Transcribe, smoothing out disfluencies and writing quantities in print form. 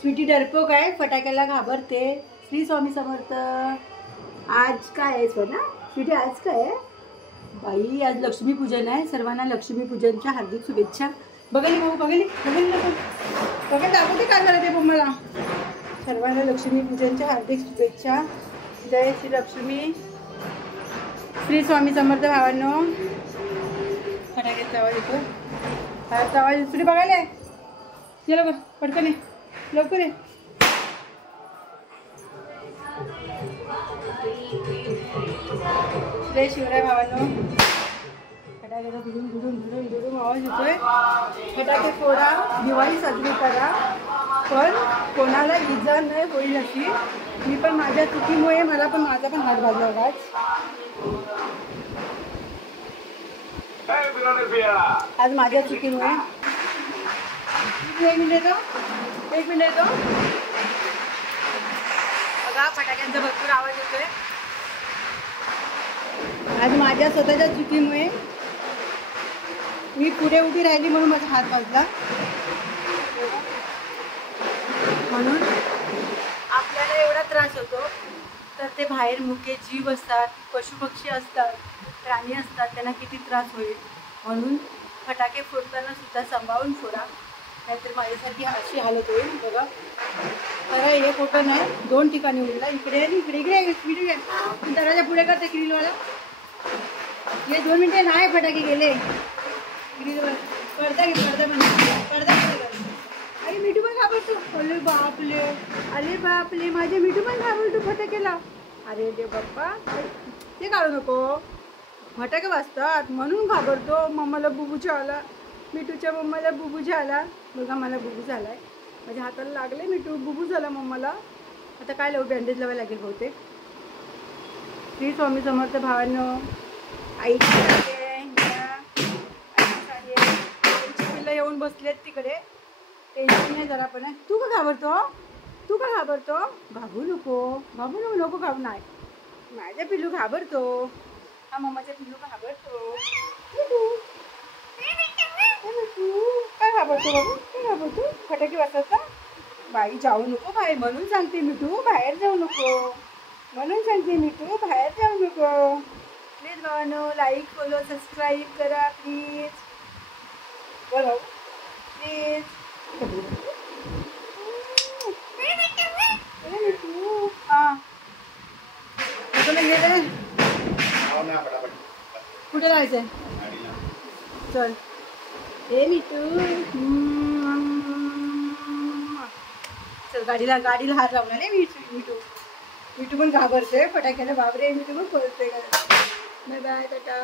स्वीटी डरपोक आहे, फटाक्याला घाबरते. श्री स्वामी समर्थ. आज काय आहे सोना स्वीटी? आज काय आहे बाई? आज लक्ष्मीपूजन आहे. सर्वांना लक्ष्मीपूजनच्या हार्दिक शुभेच्छा. बघाली भाऊ, बघाली बघा दाखवते काय करायचे पण मला. सर्वांना लक्ष्मीपूजनच्या हार्दिक शुभेच्छा. जय श्री लक्ष्मी. श्री स्वामी समर्थ भावांनो. फटाक्याचा आवाज येतो. फटाक्याचा आवाज स्वीटी बघायला ये लवकर, पटकन ये लवकर ये. जय शिवराय भावांनो. फटाक्याचा धुडून धुडून धुडून धुडून आवाज येतोय. फटाके फोडा, दिवाळी साजरी करा, पण कोणाला इजा नाही होईल अशी. मी पण माझ्या चुकीमुळे माझा पण हात भाजला होता आज माझ्या चुकीमुळे. एक मिनिट येतो. बघा फटाक्यांचा भरपूर आवाज येतोय. आज माझ्या स्वतःच्या चुकीमुळे मी पुढे उभी राहिली म्हणून माझा हात भाजला. म्हणून आपल्याला एवढा त्रास होतो तर ते बाहेर मुके जीव असतात, पशुपक्षी असतात, प्राणी असतात, त्यांना किती त्रास होईल. म्हणून फटाके फोडताना सुद्धा सांभाळून फोडा, नाहीतर माझ्यासाठी अशी हालत होईल. बघा खरं हे फोटो नाही, 2 ठिकाणी उडला. इकडे आणि इकडे दराच्या पुढे करते ग्रिलवाला. हे 2 मिनिटे नाही फटाके गेले ग्रिलवर. पडदा अरे मिठू पण घाबरतो. अरे बापले माझे मिठू पण घाबरतो फटाकेला. अरे दे बाप्पा ते काढू नको. फटाके वाजतात म्हणून घाबरतो. मम्माला बुबूच्या आला, मिठूच्या मम्माला बुबूच्या आला. बघा मला बुबू झाला आहे, माझ्या हाताला लागले. मिठू बुबू झाला मम्माला. आता काय लावू? बँडेज लावायला लागेल बहुतेक. श्री स्वामी समर्थ भावांनो. आई पिल्लं येऊन बसलेत तिकडे. टेन्शन नाही जरा पण. तू का घाबरतो? घाबरू नको नाही. माझा पिल्लू घाबरतो. हा मम्माचा पिल्लू घाबरतो. काय घाबरतो बाबू? काय घाबरतो? फटाके वाजतात का? बाई जाऊ नको बाहेर म्हणून सांगते मिठू. बाहेर जाऊ नको म्हणून सांगते मिठू. बाहेर जाऊ नको. प्लीज भावांनो लाईक फॉलो सबस्क्राईब करा प्लीज. बोला प्लीज. हां कुठे राहायचंय? चल हे मिठू. चल गाडीला हात लावला नाही मिठू पण घाबरते फटाक्याला. बापरे मिठू पण पळते. Bye bye Tata.